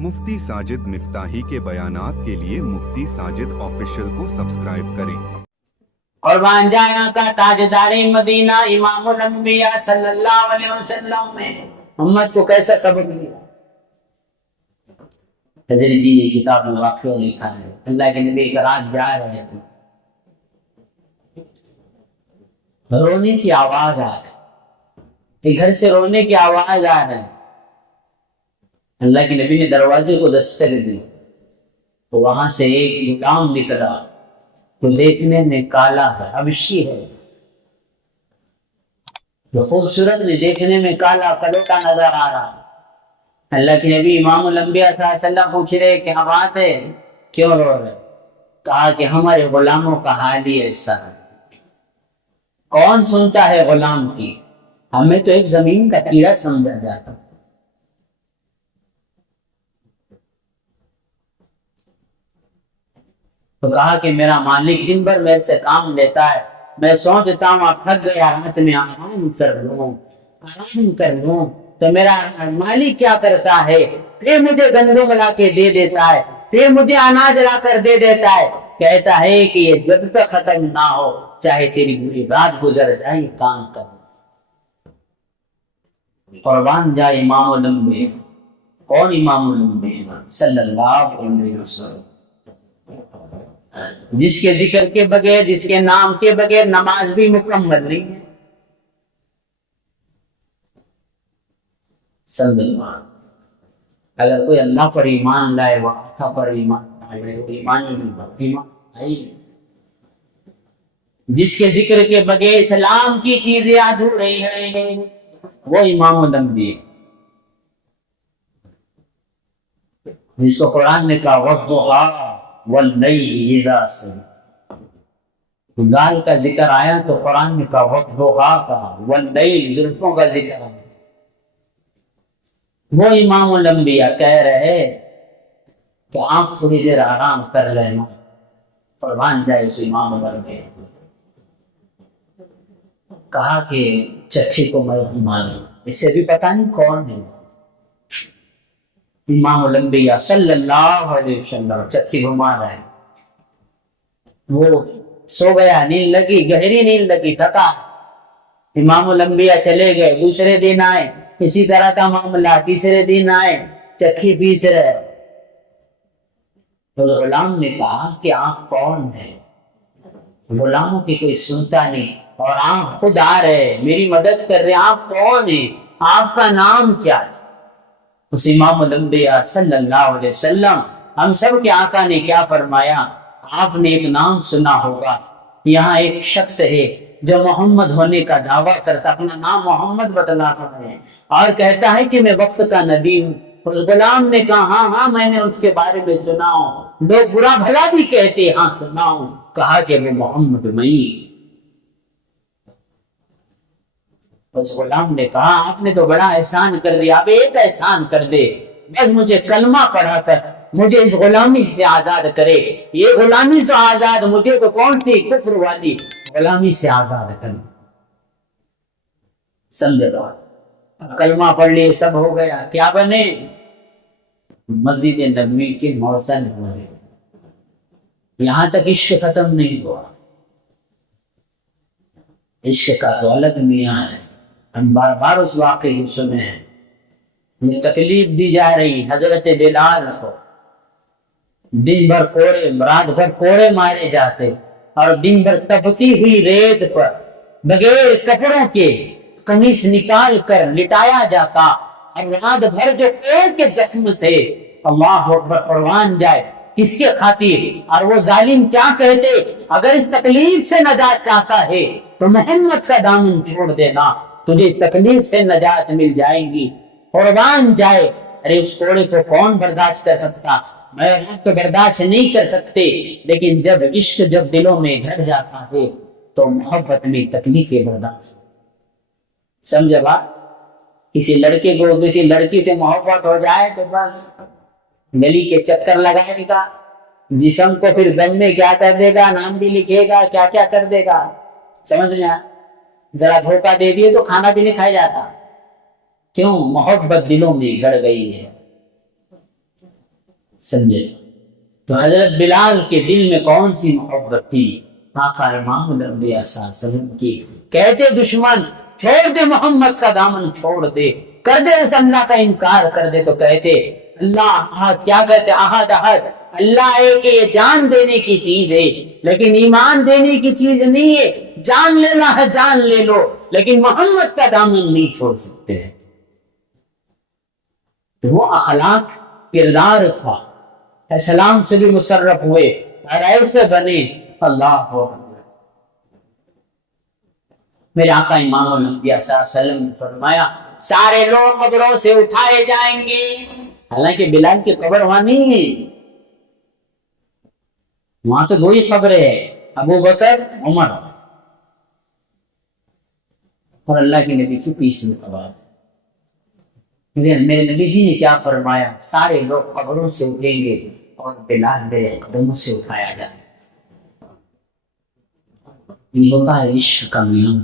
मुफ्ती साजिद मिफ्ताही के बयानात के लिए मुफ्ती साजिद ऑफिशियल को सब्सक्राइब करें। और वांजाया का ताजदारी मदीना इमामुल अंबिया सल्लल्लाहु अलैहि वसल्लम ने उम्मत को कैसा सबक दिया। हज़रत जी ने किताब में वाक़या लिखा है, अल्लाह के नबी एक रात जा रहे थे, रोने की आवाज आ रही, घर से रोने की आवाज आ रही। अल्लाह के नबी ने दरवाजे को दस्तक दी तो वहां से एक गुलाम निकला, तो देखने में काला है, हबशी है, जो खूबसूरत नहीं, देखने में काला कलोटा नजर आ रहा है। अल्लाह के नबी इमामुल अंबिया सल्लल्लाहु पूछ रहे क्या बात है, क्यों रो रहे? कहा कि हमारे गुलामों का हाल ही ऐसा है, कौन सुनता है गुलाम की, हमें तो एक जमीन का कीड़ा समझा जाता। तो कहा कि मेरा मालिक दिन भर मेरे से काम लेता है, मैं सोचता हूँ आप थक गया, रात में आराम कर लूं, तो मेरा मालिक क्या करता है, फिर मुझे गंदम ला के दे देता है, फिर मुझे अनाज ला कर दे देता है, कहता है कि ये जब तक खत्म ना हो चाहे तेरी पूरी रात गुजर जाए काम कर। कुर्बान जाए इमामुल अंबिया। कौन इमामुल अंबिया? सल्लल्लाहु अलैहि वसल्लम, जिसके जिक्र के बगैर, जिसके नाम के बगैर नमाज भी मुकम्मल नहीं है। सल्लल्लाहु। अगर कोई अल्लाह पर ईमान लाए, वो आका पर ईमान लाए, वो ईमान ही नहीं, ईमान ही नहीं। जिसके जिक्र के बगैर इस्लाम की चीजें अधूरी हैं, वो इमामुल अंबिया, जिसको कुरान ने कहा वद्दुहा वल्लैलि इज़ा सजा। गाल का जिक्र आया तो कुरान ने कहा वद्दुहा का, वल्लैल जुल्फों का जिक्र आया। वो इमामुल अंबिया कह रहे कि आप थोड़ी देर आराम कर लेना, कुर्बान जाए उस इमामुल अंबिया। कहा कि चच्ची को मैं मानूं, इसे भी पता नहीं कौन है। इमामुल अंबिया सल्लल्लाहु अलैहि वसल्लम चक्की घुमा रहा है, वो सो गया, नींद लगी, गहरी नींद लगी, थका। इमामुल अंबिया चले गए, दूसरे दिन आए, इसी तरह का मामला, तीसरे दिन आए, चक्की पीस रहे। तो गुलाम ने कहा कि आप कौन हैं? गुलामों की कोई सुनता नहीं, और आप खुद आ रहे, मेरी मदद कर रहे, आप कौन हैं, आपका नाम क्या है? उस इमामुल अंबिया सल्लल्लाहु अलैहि वसल्लम, हम सब के आका ने क्या फरमाया? आपने एक नाम सुना होगा, यहाँ एक शख्स है जो मोहम्मद होने का दावा करता, अपना नाम मोहम्मद बतलाता है और कहता है कि मैं वक्त का नबी हूँ। उस गुलाम ने कहा हाँ हाँ मैंने उसके बारे में सुना हूँ, लोग बुरा भला भी कहते, हाँ सुना हूँ। कहा कि मैं मोहम्मद नहीं। उस गुलाम ने कहा आपने तो बड़ा एहसान कर दिया, अब एक एहसान कर दे, बस मुझे कलमा पढ़ा कर मुझे इस गुलामी से आजाद करे। ये गुलामी से आजाद, मुझे तो कौन सी कुफ्र वाली गुलामी से आजाद कर। समझो, कलमा पढ़ लिए, सब हो गया, क्या बने? मस्जिद नबवी के मौसन बने। यहां तक इश्क खत्म नहीं हुआ, इश्क का तो अलग मियां है। हम बार बार उस वाक़े को सुने हैं, ये तकलीफ दी जा रही हजरत बिलाल को, दिन भर कोड़े, रात भर कोड़े मारे जाते, और दिन भर तपती हुई रेत पर बगैर कपड़ों के कमीज निकाल कर लिटाया जाता, और रात भर जो कोड़ के जख्म थे, अल्लाह अकबर, कुर्बान जाए किसके खातिर। और वो जालिम क्या कहते, अगर इस तकलीफ से नजात चाहता है तो मोहम्मद का दामन छोड़ देना, तुझे तकलीफ से नजात मिल जाएगी, कुर्बान जाए। अरे उस कोड़े को कौन बर्दाश्त कर सकता? मैं तो बर्दाश्त नहीं कर सकते, लेकिन जब इश्क जब दिलों में घर जाता है तो मोहब्बत में तकलीफें बर्दाश्त। समझे बात? किसी लड़के को किसी लड़की से मोहब्बत हो जाए तो बस गली के चक्कर लगाएगा, जिस्म को फिर गम में क्या कर देगा, नाम भी लिखेगा, क्या क्या कर देगा। समझ में आया? जरा धोखा दे दिए तो खाना भी नहीं खाया जाता। क्यों? मोहब्बत दिलों में गड़ गई है। سمجھے؟ تو حضرت بلال کے دل میں کون سی محبت تھی آقا امام الانبیاء صلی اللہ علیہ وسلم کی. کہتے دشمن چھوڑ دے محمد کا دامن چھوڑ دے, کر دے اس اللہ کا انکار کر دے, تو کہتے اللہ احد, کیا کہتے احد احد, اللہ ایک ہے, یہ جان دینے کی چیز ہے لیکن ایمان دینے کی چیز نہیں ہے. جان لینا ہے جان لے لو لیکن محمد کا دامن نہیں چھوڑ سکتے. تو وہ اخلاق کردار تھا. اسلام سے بھی مصرف ہوئے اور ایسے بنے. اللہ میرے آقا امام الانبیاء صلی اللہ علیہ وسلم نے فرمایا سارے لوگ قبروں سے اٹھائے جائیں گے. حالانکہ بلال کی قبر وہاں نہیں ہے, وہاں تو 2 ہی قبریں ہیں, ابو بکر عمر, اور اللہ کے نبی کی 30ویں قبر. میرے نبی جی نے کیا فرمایا, سارے لوگ قبروں سے اٹھیں گے اور بلال میرے قدموں سے اٹھایا جائے. یہ ہوتا ہے عشق کا میام.